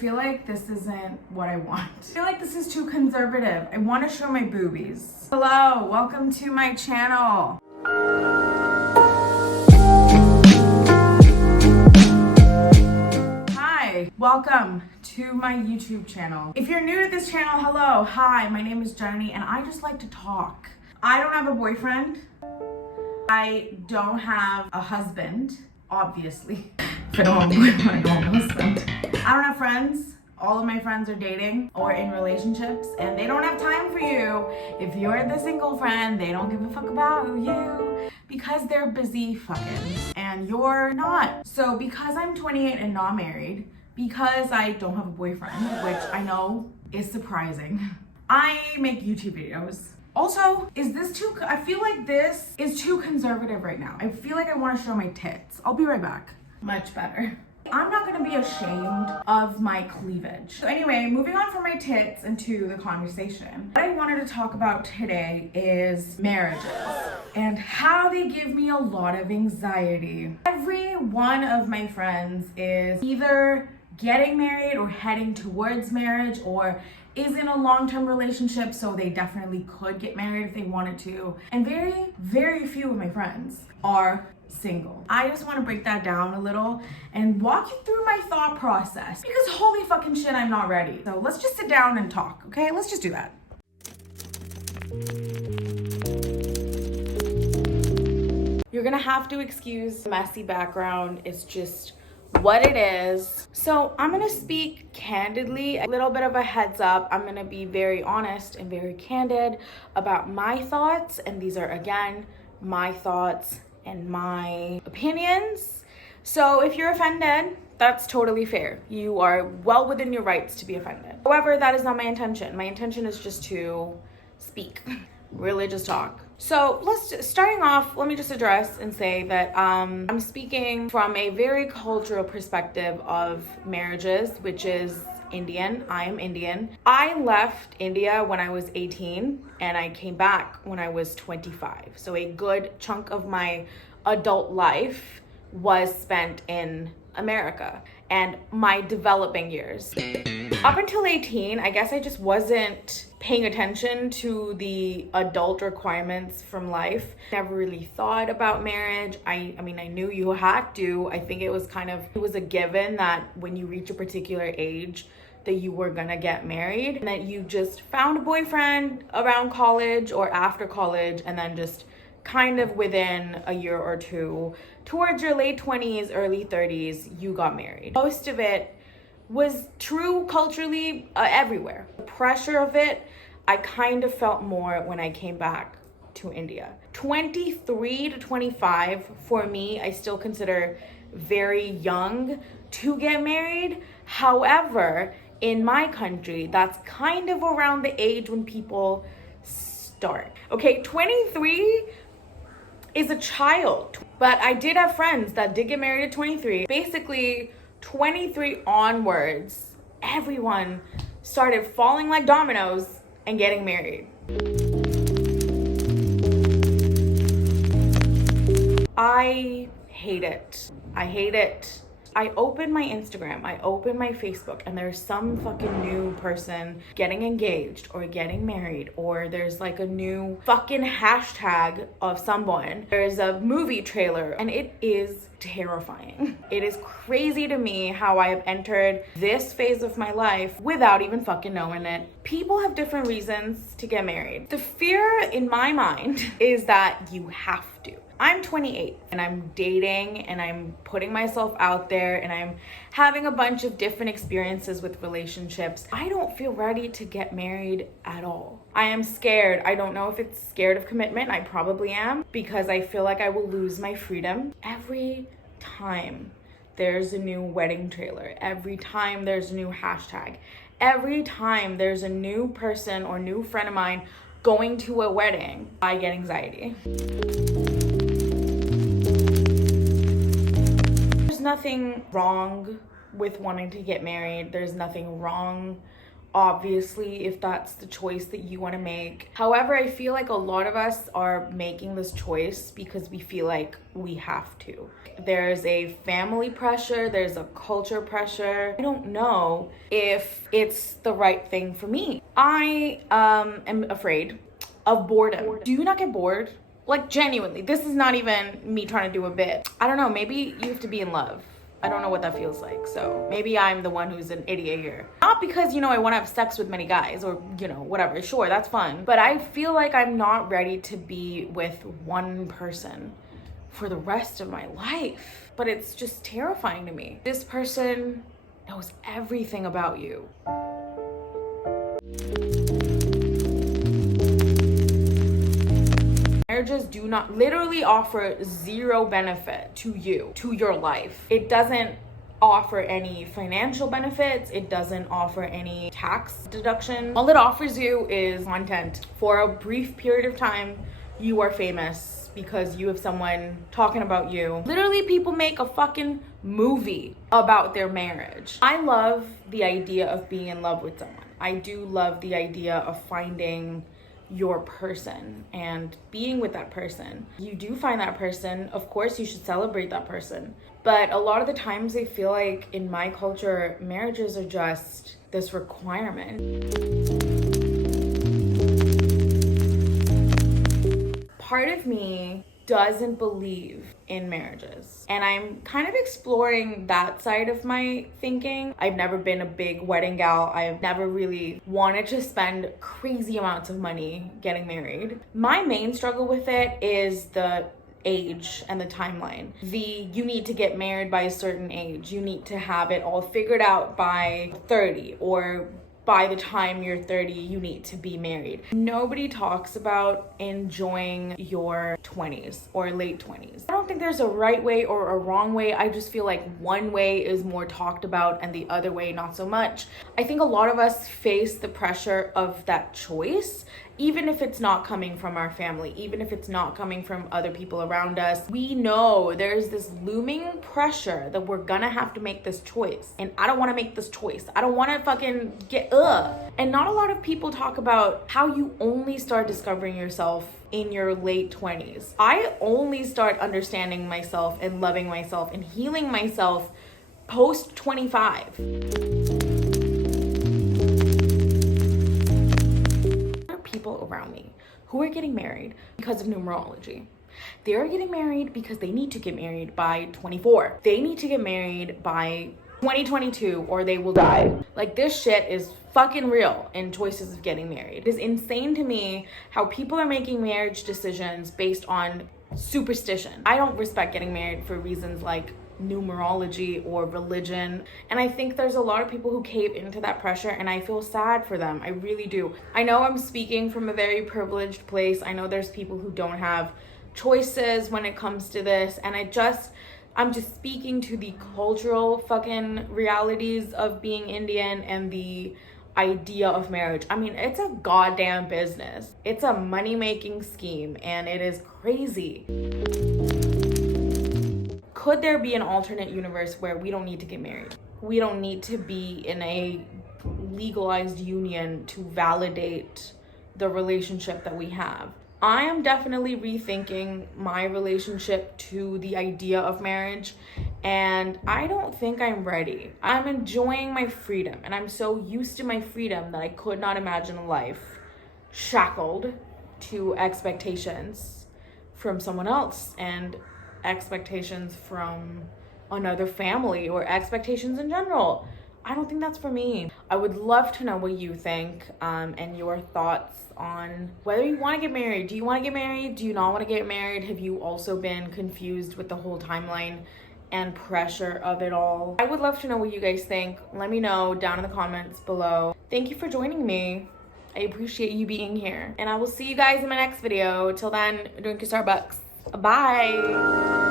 feel like this isn't what I want. I feel like this is too conservative. I want to show my boobies. Hello, welcome to my channel. Hi, welcome to my YouTube channel. If you're new to this channel, hello, hi, my name is Janani and I just like to talk. I don't have a boyfriend. I don't have a husband, obviously. If I don't have a boyfriend, I don't have a husband. I don't have friends. All of my friends are dating or in relationships and they don't have time for you. If you're the single friend, they don't give a fuck about you because they're busy fucking and you're not. So because I'm 28 and not married, because I don't have a boyfriend, which I know is surprising, I make YouTube videos. Also, I feel like this is too conservative right now. I feel like I want to show my tits. I'll be right back. Much better. I'm not gonna be ashamed of my cleavage. So anyway, moving on from my tits into the conversation. What I wanted to talk about today is marriages and how they give me a lot of anxiety. Every one of my friends is either getting married or heading towards marriage or is in a long-term relationship, so they definitely could get married if they wanted to. And very, very few of my friends are single. I just want to break that down a little and walk you through my thought process because holy fucking shit, I'm not ready. So let's just sit down and talk, okay? Let's just do that. You're gonna have to excuse the messy background. It's just what it is. So I'm gonna speak candidly, a little bit of a heads up. I'm gonna be very honest and very candid about my thoughts, and these are again my thoughts and my opinions. So if you're offended, that's totally fair. You are well within your rights to be offended. However, that is not my intention. My intention is just to speak, really just talk. So starting off, let me just address and say that I'm speaking from a very cultural perspective of marriages, which is Indian. I am Indian. I left India when I was 18 and I came back when I was 25. So a good chunk of my adult life was spent in America and my developing years. Up until 18, I guess I just wasn't paying attention to the adult requirements from life. Never really thought about marriage. I mean, I knew you had to. I think it was a given that when you reach a particular age that you were gonna get married and that you just found a boyfriend around college or after college and then just kind of within a year or two towards your late 20s, early 30s, you got married. Most of it was true culturally everywhere. The pressure of it, I kind of felt more when I came back to India. 23 to 25, for me, I still consider very young to get married. However, in my country, that's kind of around the age when people start. Okay, 23 is a child, but I did have friends that did get married at 23. Basically, 23 onwards, everyone started falling like dominoes and getting married. I hate it. I hate it. I open my Instagram, I open my Facebook, and there's some fucking new person getting engaged or getting married, or there's like a new fucking hashtag of someone. There's a movie trailer, and it is terrifying. It is crazy to me how I have entered this phase of my life without even fucking knowing it. People have different reasons to get married. The fear in my mind is that you have to. I'm 28 and I'm dating and I'm putting myself out there and I'm having a bunch of different experiences with relationships. I don't feel ready to get married at all. I am scared. I don't know if it's scared of commitment. I probably am because I feel like I will lose my freedom. Every time there's a new wedding trailer, every time there's a new hashtag, every time there's a new person or new friend of mine going to a wedding, I get anxiety. There's nothing wrong with wanting to get married. There's nothing wrong obviously, if that's the choice that you want to make. However, I feel like a lot of us are making this choice because we feel like we have to. There's a family pressure, there's a culture pressure. I don't know if it's the right thing for me. I am afraid of boredom. Do you not get bored? Like, genuinely, this is not even me trying to do a bit. I don't know, maybe you have to be in love. I don't know what that feels like. So maybe I'm the one who's an idiot here. Not because, I want to have sex with many guys or, whatever. Sure, that's fun. But I feel like I'm not ready to be with one person for the rest of my life. But it's just terrifying to me. This person knows everything about you. Marriages do not literally offer zero benefit to you, to your life. It doesn't offer any financial benefits. It doesn't offer any tax deduction. All it offers you is content. For a brief period of time, you are famous because you have someone talking about you. Literally, people make a fucking movie about their marriage. I love the idea of being in love with someone. I do love the idea of finding your person and being with that person. You do find that person, of course you should celebrate that person. But a lot of the times I feel like in my culture, marriages are just this requirement. Part of me doesn't believe in marriages, and I'm kind of exploring that side of my thinking. I've never been a big wedding gal. I've never really wanted to spend crazy amounts of money getting married. My main struggle with it is the age and the timeline. You need to get married by a certain age. You need to have it all figured out by 30, or by the time you're 30, you need to be married. Nobody talks about enjoying your 20s or late 20s. I don't think there's a right way or a wrong way. I just feel like one way is more talked about and the other way not so much. I think a lot of us face the pressure of that choice, even if it's not coming from our family, even if it's not coming from other people around us. We know there's this looming pressure that we're gonna have to make this choice. And I don't wanna make this choice. I don't wanna fucking And not a lot of people talk about how you only start discovering yourself in your late 20s. I only start understanding myself and loving myself and healing myself post 25. People around me who are getting married because of numerology. They're getting married because they need to get married by 24. They need to get married by 2022 or they will die. Like, this shit is fucking real in choices of getting married. It is insane to me how people are making marriage decisions based on superstition. I don't respect getting married for reasons like numerology or religion, and I think there's a lot of people who cave into that pressure, and I feel sad for them. I really do. I know I'm speaking from a very privileged place. I know there's people who don't have choices when it comes to this, and I'm just speaking to the cultural fucking realities of being Indian and the idea of marriage. I mean, it's a goddamn business. It's a money-making scheme, and it is crazy. Could there be an alternate universe where we don't need to get married? We don't need to be in a legalized union to validate the relationship that we have. I am definitely rethinking my relationship to the idea of marriage, and I don't think I'm ready. I'm enjoying my freedom, and I'm so used to my freedom that I could not imagine a life shackled to expectations from someone else and expectations from another family or expectations in general. I don't think that's for me. I would love to know what you think and your thoughts on whether you want to get married. Do you want to get married? Do you not want to get married? Have you also been confused with the whole timeline and pressure of it all? I would love to know what you guys think. Let me know down in the comments below. Thank you for joining me. I appreciate you being here. And I will see you guys in my next video. Till then, drink your Starbucks. Bye.